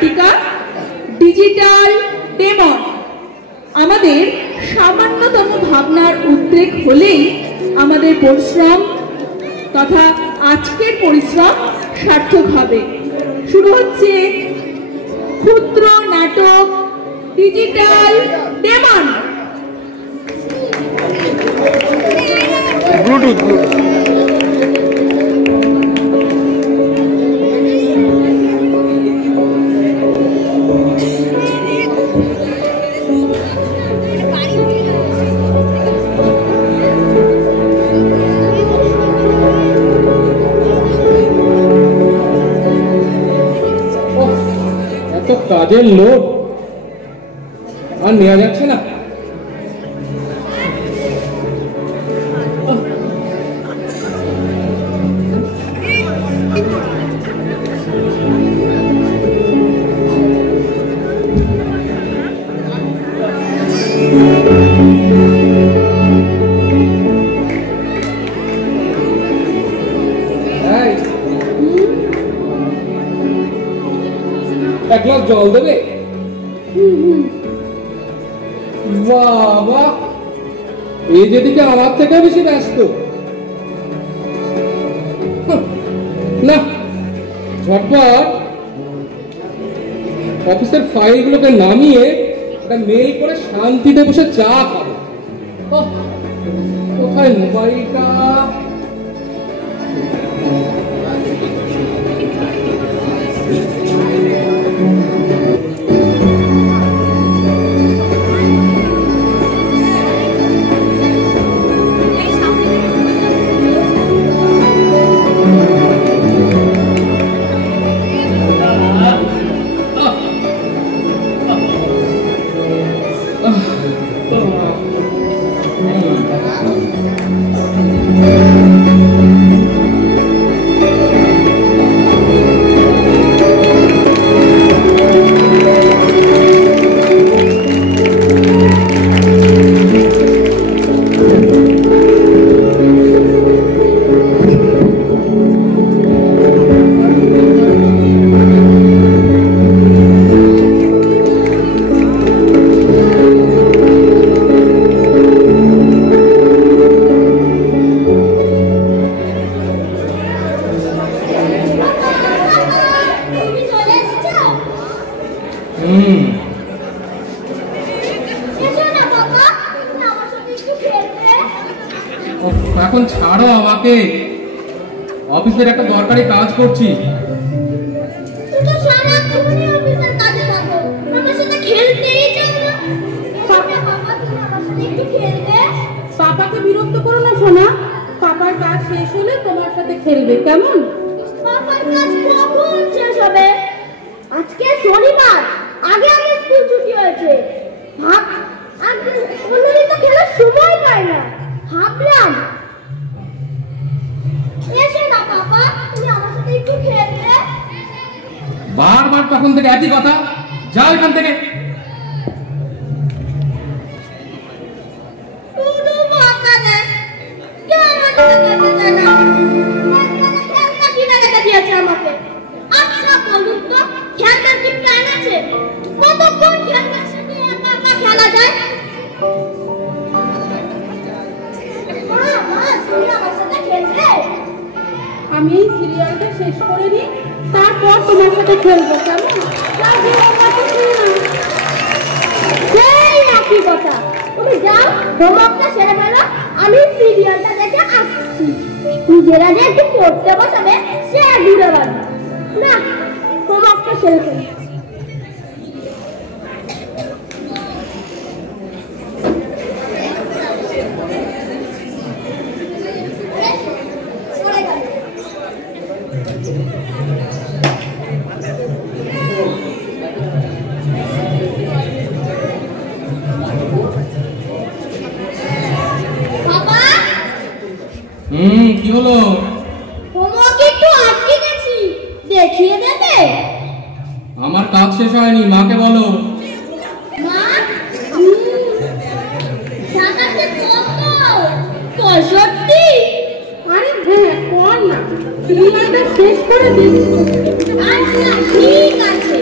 নাটিকা digital demon. আমাদের সামান্যতম ভাবনার উদ্রেক হলেই আমাদের পরিশ্রম তথা আজকের পরিশ্রম সার্থক হবে। শুরু হচ্ছে ক্ষুদ্র নাটক ডিজিটাল ডেমন। কাজের লোড আর নেওয়া যাচ্ছে না। এক গ্লাস জল দেবে? বাবা, এই যেদিকে আমার থেকে বেশি ব্যস্ত। না, ঝটপট অফিসের ফাইলগুলোকে নামিয়ে একটা মেল করে শান্তিতে বসে চা খাবো। কোথায় মোবাইলটা? এখন ছাড়ো আমাকে, অফিসের একটা দরকারি কাজ করছি। পাপাকে বিরক্ত করো না সোনা, পাপার কাজ শেষ হলে তোমার সাথে খেলবে, কেমন? পাপার কাজ কখন শেষ হবে? আজকে শনিবার, আগে আগে স্কুল ছুটি হয়েছে। ভাব, অন্যদিন তো খেলার সময় পায় না। ভাবলাম এসে না পাপা, তুমি আমার সাথে একটু খেলবে। বারবার তখন থেকে একই কথা, যাও এখান থেকে। শুধু বকা দেয়, কেন খেলতে চায় না? খেলনা কিনে রেখে দিয়েছে আমাকে। আচ্ছা বলুন তো, খেলনার কি প্ল্যান আছে? কতক্ষণ খেলনার সাথে একা একা খেলা যায়? আমি এই সিরিয়ালটা শেষ করে নিই, তারপর তোমার সাথে খেলবো, কেমন? সেই একই কথা, তুমি যাও হোমওয়ার্কটা সেরে ফেলো, আমি সিরিয়ালটা দেখে আসছি। নিজেরা যে একটু পড়তে বসাবে সে দূরে বাড়ি না, হোমওয়ার্কটা সেরে ফেলো। কি হলো? হোমওয়ার্ক একটু আটকে গেছি, দেখিয়ে দেবে? আমার কাজ শেষ হয়নি, মাকে বলো। মা, টাকাতে কত? 65? আরে হ্যাঁ, কর না, সিরিয়ালটা শেষ করে দিচ্ছি। আচ্ছা ঠিক আছে।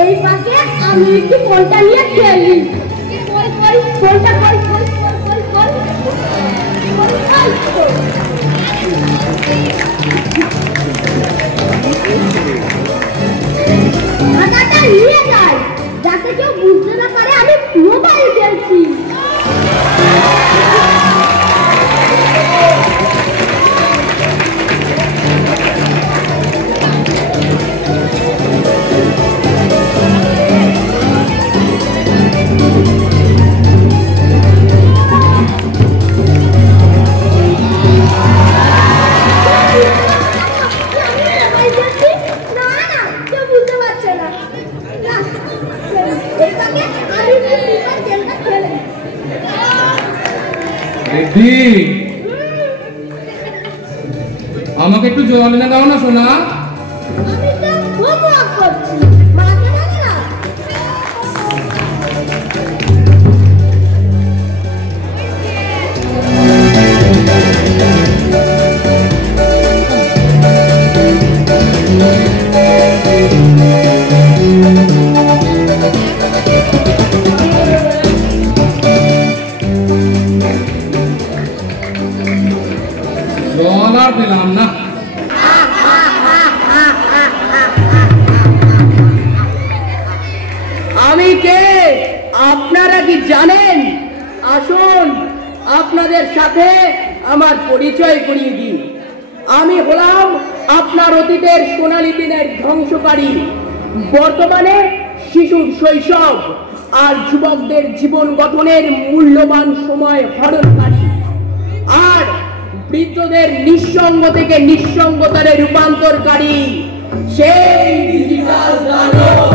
এই ফাঁকে আমি একটু ফোনটা নিয়ে খেলি। ফোনটা খাতাটা নিয়ে যায় যাতে কেউ বুঝতে না পারে আমি মোবাইল খেলছি। আমাকে একটু জল এনে দাও না সোনা। আমি তো হোমওয়ার্ক করছি, মাকে বলো না। জল আর পেলাম না। আমি কে আপনারা কি জানেন? আসুন আপনাদের সাথে আমার পরিচয় করিয়ে দিই। আমি হলাম আপনার অতীতের সোনালী দিনের ধ্বংসকারী, বর্তমানে শিশুর শৈশব আর যুবকদের জীবন গঠনের মূল্যবান সময় হরণকারী, আর বৃদ্ধদের নিঃসঙ্গ থেকে নিঃসঙ্গতারে রূপান্তরকারী সেই ডিজিটাল দানব।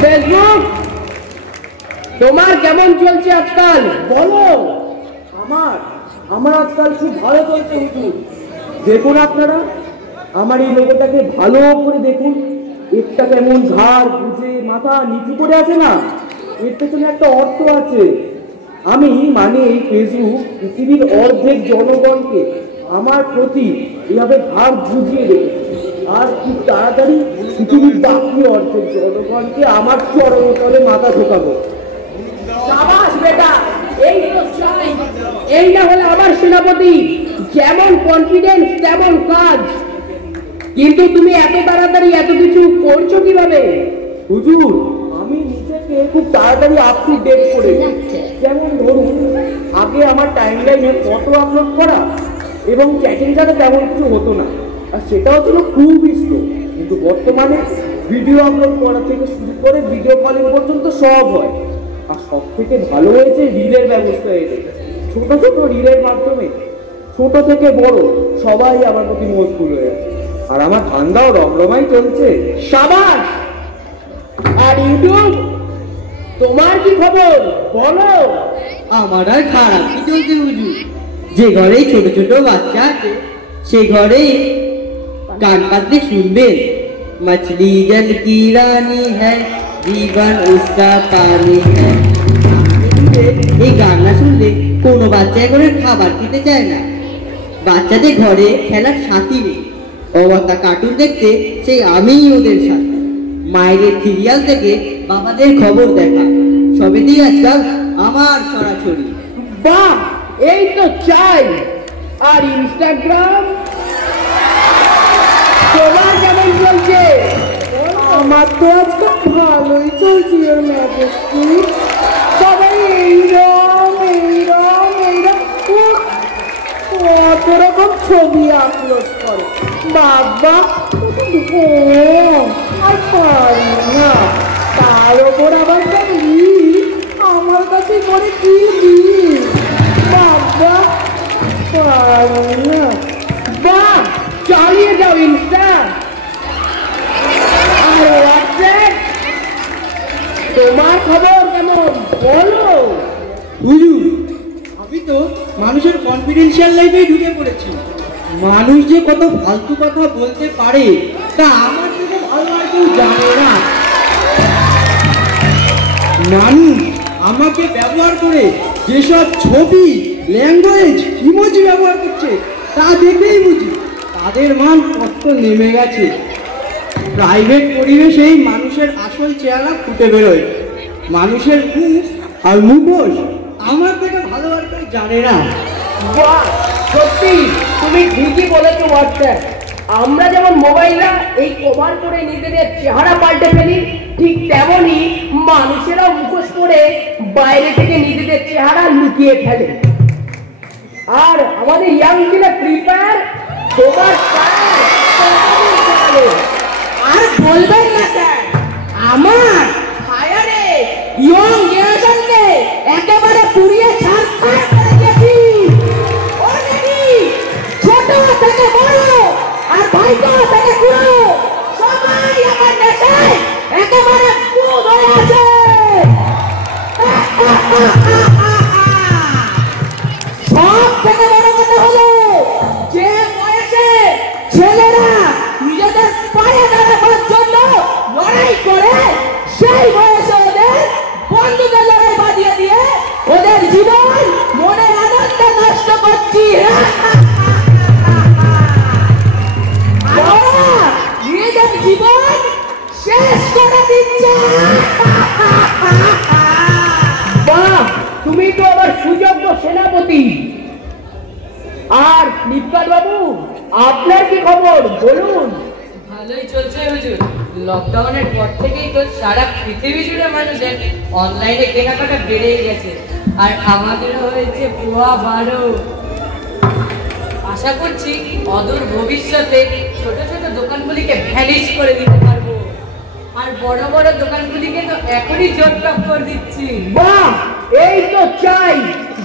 ফেসবুক তোমার কেমন চলছে আজকাল বলো? আমার আজকাল খুব ভালো চলছে হুজুর। দেখুন আপনারা আমার এই লোগোটাকে ভালো করে দেখুন, একটা কেমন ঝাড় বুঝে মাথা নিচু করে আছে না, এর পেছনে একটা অর্থ আছে। আমি মানে এই ফেসবুক পৃথিবীর অর্ধেক জনগণকে আমার প্রতি এভাবে ভাব বুঝিয়ে রেখেছে, আর খুব তাড়াতাড়ি পৃথিবীর বাকি অর্ধেক জনগণকে আমার চরমতলে মাথা ঢোকাবো। সাবাস বেটা, এই তো চাই। এই না হলে আমার সেনাপতি, যেমন কনফিডেন্স তেমন কাজ। কিন্তু তুমি এত তাড়াতাড়ি এত কিছু করছো কিভাবে? হুজুর আমি নিজেকে খুব তাড়াতাড়ি আপ টু ডেট করে, যেমন ধরুন আগে আমার টাইমলাইনে ফটো আপলোড করা এবং চ্যাটিং ছাড়া তেমন কিছু হতো না, আর সেটাও ছিল খুবই স্লো। কিন্তু বর্তমানে ভিডিও আপলোড করা থেকে শুরু করে ভিডিও কলিং পর্যন্ত সব হয়। আর সব থেকে ভালো হয়েছে রিলের ব্যবস্থা হয়েছে। ছোট ছোট রিলের মাধ্যমে ছোট থেকে বড় সবাই আমার প্রতি মজবুর হয়ে আছে, আর আমার ধান্দাও রমরমাই চলছে। সাবাস। আর ইউটিউব তোমার কি খবর বলো? আমার আর খারাপ কি চলছে হুজুর। যে ঘরে ছোট ছোট বাচ্চা আছে সেই ঘরে গান পাতলে শুনবেন, मछली जल की रानी है जीवन उसका पानी है। এই গান না শুনলে কোনো বাচ্চা করে খাবার খেতে চায় না। বাচ্চাদের ঘরে খেলার সাথী নেই, অবতা কার্টুন দেখতে সেই আমিই ওদের সাথে। মায়ের সিরিয়াল থেকে বাবাদের খবর দেখা, সবেতেই আজকাল আমার ছড়াছড়ি। বাহ, এই তো চাই। আর ইনস্টাগ্রাম তোমার কেমন চলছে? আমার তো আজকে ভালোই চলছে ওর ম্যাজেস্টি। সবাই এইরকম কত রকম ছবি আপলোড করে, বাবা আর পারি না। তার ওপর আবার আমার কাছে করে কি দিই, বাবা পারি না। বাহ, চালিয়ে যাও ইনস্টা। আর হোয়াটসঅ্যাপ তোমার খবর কেমন বলো? হুজুর আমি তো মানুষের কনফিডেন্সিয়াল লাইফে ঢুকে পড়েছি। মানুষ যে কত ফালতু কথা বলতে পারে তা আমার থেকে ভালো আর কেউ জানে না। মানুষ আমাকে ব্যবহার করে যেসব ছবি, ল্যাঙ্গুয়েজ, ইমোজি ব্যবহার করছে তা দেখেই বুঝি তাদের মান কত নেমে গেছে। প্রাইভেট পরিবেশেই মানুষের আসল চেহারা ফুটে বেরোয়। মানুষের মুখ আর মুখোশ আমার থেকে ভালো আর কেউ জানে না। বাহ, সত্যি তুমি ঠিকই বলেছো হোয়াটসঅ্যাপ। আমরা যেমন মোবাইলরা এই কভার করে নিজেদের চেহারা পাল্টে ফেলি, ঠিক তেমনই মানুষেরা মুখোশ করে বাইরে থেকে নিজেদের চেহারা লুকিয়ে ফেলে। আর আমাদের ইয়াং ছেলে ফ্রি ফায়ার তোমার আর বলবেন না স্যার, আমার ফায়ারে ইয়ং জেনারেশনকে একেবারে পুড়িয়ে ছাড়খাড় করে দিয়েছি। ও দেখি, ছোট থেকে বড় আর ভাইকো থেকে বুড়ো সবাই আমার নেশায় একেবারে দুধ হয়ে আছে। সব থেকে বড় কথা হলো, যে বয়সে ছেলেরা নিজেদের পায়ে দাঁড়াবার জন্য লড়াই করে, সেই বয়সে ওদের বন্ধুদের লড়াই বাঁধিয়ে দিয়ে ওদের জীবন মনে আনন্দ নষ্ট করছি। নিজেদের জীবন শেষ করে দিচ্ছে। বাহ, তুমি তো আবার সুযোগ্য সেনাপতি। আর ফ্লিপকার্ট বাবু, আপনার কি খবর বলুন? ভালোই চলছে হুজুর। লকডাউনের পর থেকেই তো সারা পৃথিবী জুড়ে মানুষের অনলাইনে কেনাকাটা বেড়ে গেছে, আর আমাদের হয়েছে পোয়া 12। আশা করছি অদূর ভবিষ্যতে ছোট ছোট দোকানগুলিকে ভ্যানিশ করে দিতে পারবো, আর বড় বড় দোকানগুলিকে তো এখনই জোর টক্কর দিচ্ছি। বাহ, এই তো চাই,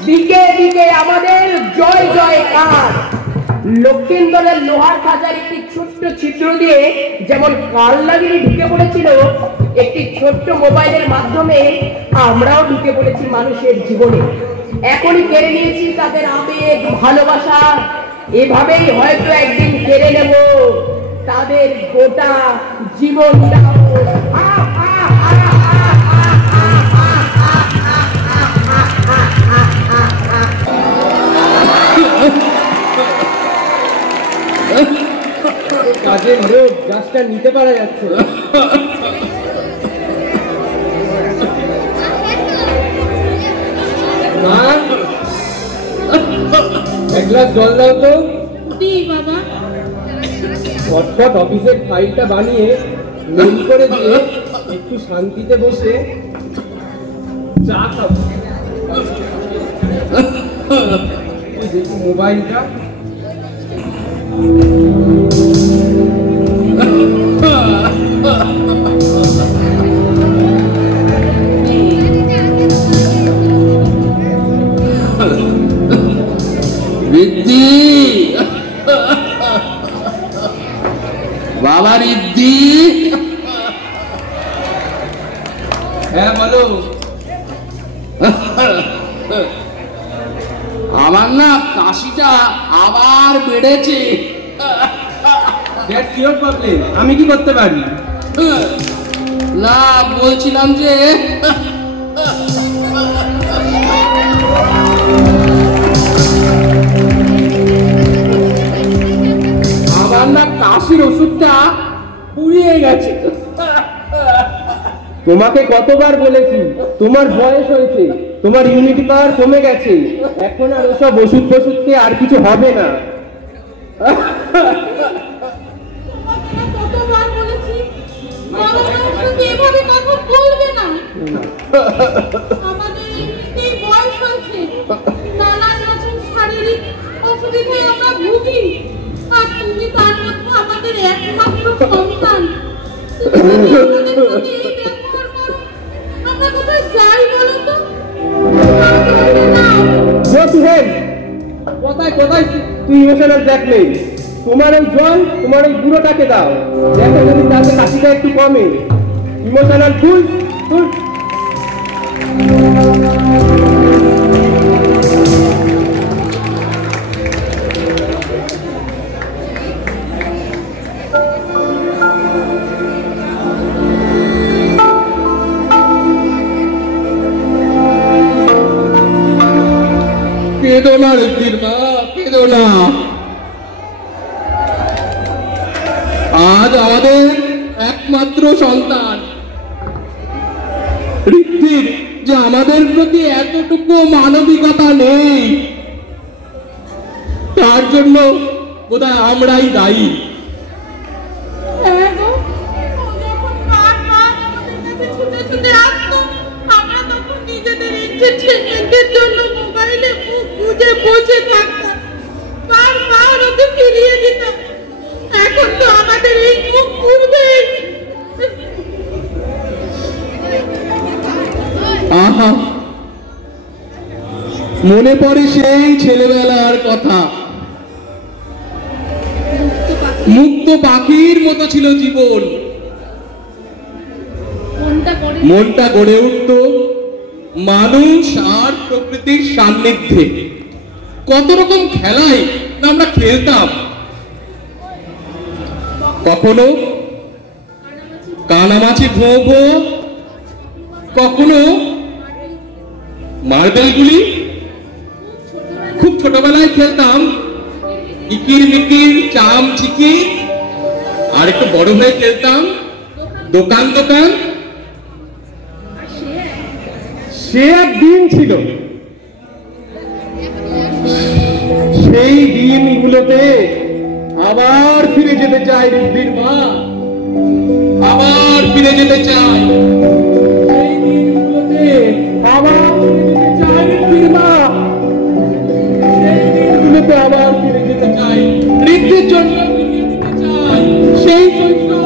দিকে দিকে আমাদের জয় জয়কার। লক্ষিন্দরের লোহার খাঁচার একটি ছোট্ট ছিদ্র দিয়ে যেমন কালনাগিরি ঢুকে পড়েছিল, একটি ছোট্ট মোবাইলের মাধ্যমে আমরাও ঢুকে পড়েছি মানুষের জীবনে। এখনই কেড়ে নিয়েছি তাদের আবেগ, ভালোবাসা। এভাবেই হয়তো একদিন কেড়ে নেব তাদের গোটা জীবনটাও। কাজের লোক গাছটা নিতে পারা যাচ্ছে না। মা, এক গ্লাস জল দাও তো। দি বাবা। ঝটপট অফিসের ফাইলটা বানিয়ে মেল করে দিয়ে একটু শান্তিতে বসে চা খাবো। দেখি মোবাইলটা। রিদ্ধি, বাবা রিদ্ধি। হ্যাঁ বলো। আমার না কাশিটা আবার বেড়েছে। দ্যাটস ইওর প্রবলেম, আমি কি করতে পারি? না, বলছিলাম যে আমার না কাশির ওষুধটা পুড়িয়ে গেছে। তোমাকে কতবার বলেছি, তোমার বয়স হয়েছে, তোমার ইমিউনিটি পাওয়ার কমে গেছে, এখন আর ওসব ওষুধ ফষুধকে আর কিছু হবে না। কতবার বলেছি বড় মানুষকে এভাবে কথা বলবে না। আমাদের এমনিতেই বয়স হয়েছে, নানান রকম শারীরিক অসুবিধায় আমরা ভুগি, আর তুমি তার মধ্যে আমাদের একমাত্র সন্তান। তুমি যদি আমাদের প্রতি এই ব্যবহার করো, আমরা কোথায় যাই বলো তো? কোথায় কোথায় তুই ইমোশনাল ব্ল্যাকমেইল? তোমার ওই জল তোমার ওই বুড়োটাকে দাও, দেখো যদি তাতে কাশিটা একটু কমে। ইমোশনাল ফুল ফুল। কেঁদো না রিদ্ধির মা, কেঁদো না। আজ আমাদের একমাত্র সন্তান ঋদ্ধির যে আমাদের প্রতি এতটুকু মানবিকতা নেই, তার জন্য বোধহয় আমরাই দায়ী। জন্য মোবাইলে মুখ বুঝে বসে থাকতাম, বারবার ওকে ফিরিয়ে দিতাম। এখন তো আমাদের এই মুখ ঘুরবে। আহা, মনে পড়ে সেই ছেলেবেলার কথা। মুক্ত পাখির মতো ছিল জীবন, মনটা গড়ে উঠত মানুষ আর প্রকৃতির সান্নিধ্যে। কত রকম খেলাই না আমরা খেলতাম। কখনো কানামাছি ভোঁ ভোঁ, কখনো মার্বেল গুলি। খুব ছোটবেলায় খেলতাম ইকির মিকির, চাম চিকি। আর একটু বড় হয়ে খেলতাম দোকান দোকান। সে এক দিন ছিল, সেই দিনগুলোতে আবার ফিরে যেতে চাই ঋদ্ধির মা, আবার ফিরে যেতে চাই সেই দিনগুলোতে, আবার ফিরে যেতে চাই ঋদ্ধির মা, সেই দিনগুলোতে আবার ফিরে যেতে চাই। ঋদ্ধির জন্য ফিরিয়ে দিতে চাই সেই শৈশব।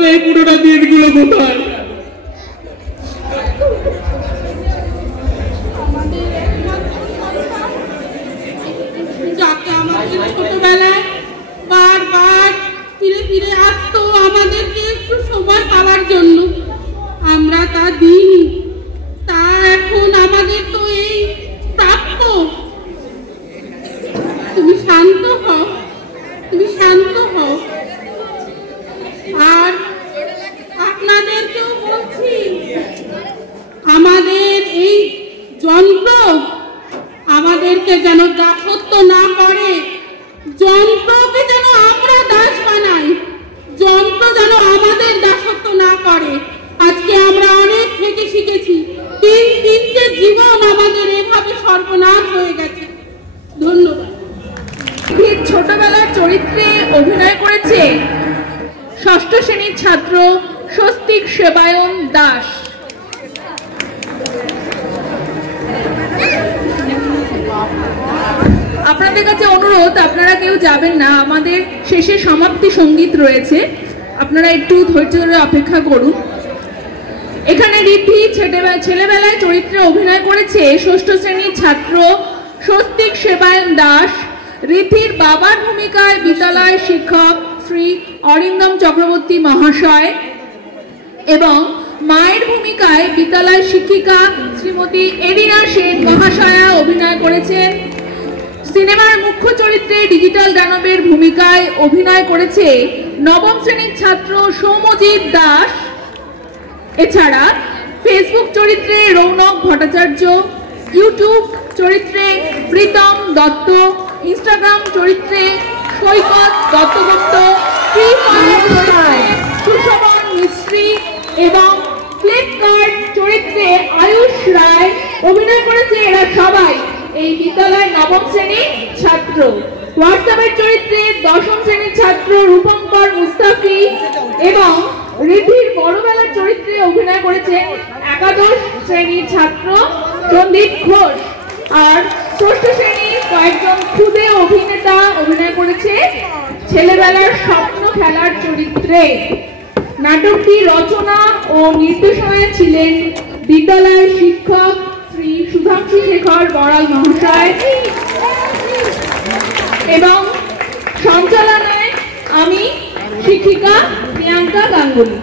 সেই পুরোটা দিনগুলো কোথায়? যাকে আমাদের ছোটবেলায় বারবার ফিরে ফিরে আসতো আমাদেরকে একটু সময় পাওয়ার জন্য, আমরা তা দিই। তা এখন আমাদের তো এই প্রাপ্য। তুমি শান্ত হও, তুমি শান্ত হও। আর আপনাদেরকেও বলছি, আমাদের এই যন্ত্র আমাদেরকে যেন দাসত্ব না করে, যন্ত্রকে যেন আমরা দাস বানাই, যন্ত্র যেন আমাদের দাসত্ব না করে। আজকে আমরা অনেক থেকে শিখেছি, তিনটে জীবন আমাদের এভাবে সর্বনাশ হয়ে গেছে। ধন্যবাদ। ছোটবেলার চরিত্রে অভিনয় করেছে ষষ্ঠ শ্রেণীর ছাত্র স্বস্তিক সেবায়ন দাস। আপনাদের কাছে অনুরোধ, আপনারা কেউ যাবেন না, আমাদের শেষে সমাপ্তি সঙ্গীত রয়েছে, আপনারা একটু ধৈর্য ধরে অপেক্ষা করুন। এখানে ঋদ্ধি ছেলেবেলায় চরিত্রে অভিনয় করেছে ষষ্ঠ শ্রেণীর ছাত্র স্বস্তিক সেবায়ন দাস। ঋদ্ধির বাবার ভূমিকায় বিদ্যালয় শিক্ষক শ্রী অরিন্দম চক্রবর্তী মহাশয় এবং মায়ের ভূমিকায় বিদ্যালয় শিক্ষিকা শ্রীমতী এরিনা সেন মহাশয়া অভিনয় করেছেন। সিনেমার মুখ্য চরিত্রে ডিজিটাল দানবের ভূমিকায় অভিনয় করেছে নবম শ্রেণীর ছাত্র সৌম্যজিৎ দাস। এছাড়া ফেসবুক চরিত্রে রৌনক ভট্টাচার্য, ইউটিউব চরিত্রে প্রীতম দত্ত, ইনস্টাগ্রাম চরিত্রে সৈকত দত্তগুপ্ত, ফ্রি ফায়ার চরিত্রে সুশোভন মিস্ত্রি এবং ফ্লিপকার্ট চরিত্রে আয়ুষ রায় অভিনয় করেছে। এরা সবাই এই বিদ্যালয়ের নবম শ্রেণীর ছাত্র। হোয়াটসঅ্যাপের চরিত্রে দশম শ্রেণীর ছাত্র রূপঙ্কর মুস্তাফি এবং ঋদ্ধির বড়বেলার চরিত্রে অভিনয় করেছেন একাদশ শ্রেণীর ছাত্র সন্দীপ ঘোষ। আর ষষ্ঠ শ্রেণীর কয়েকজন ক্ষুদে অভিনেতা অভিনয় করেছে ছেলেবেলার স্বপ্ন খেলার চরিত্রে। নাটকটি রচনা ও নির্দেশনায় ছিলেন বিদ্যালয়ের শিক্ষক শ্রী সুধাংশু শেখর বড়াল মহাশয় এবং সঞ্চালনায় আমি শিক্ষিকা প্রিয়াঙ্কা গাঙ্গুলি।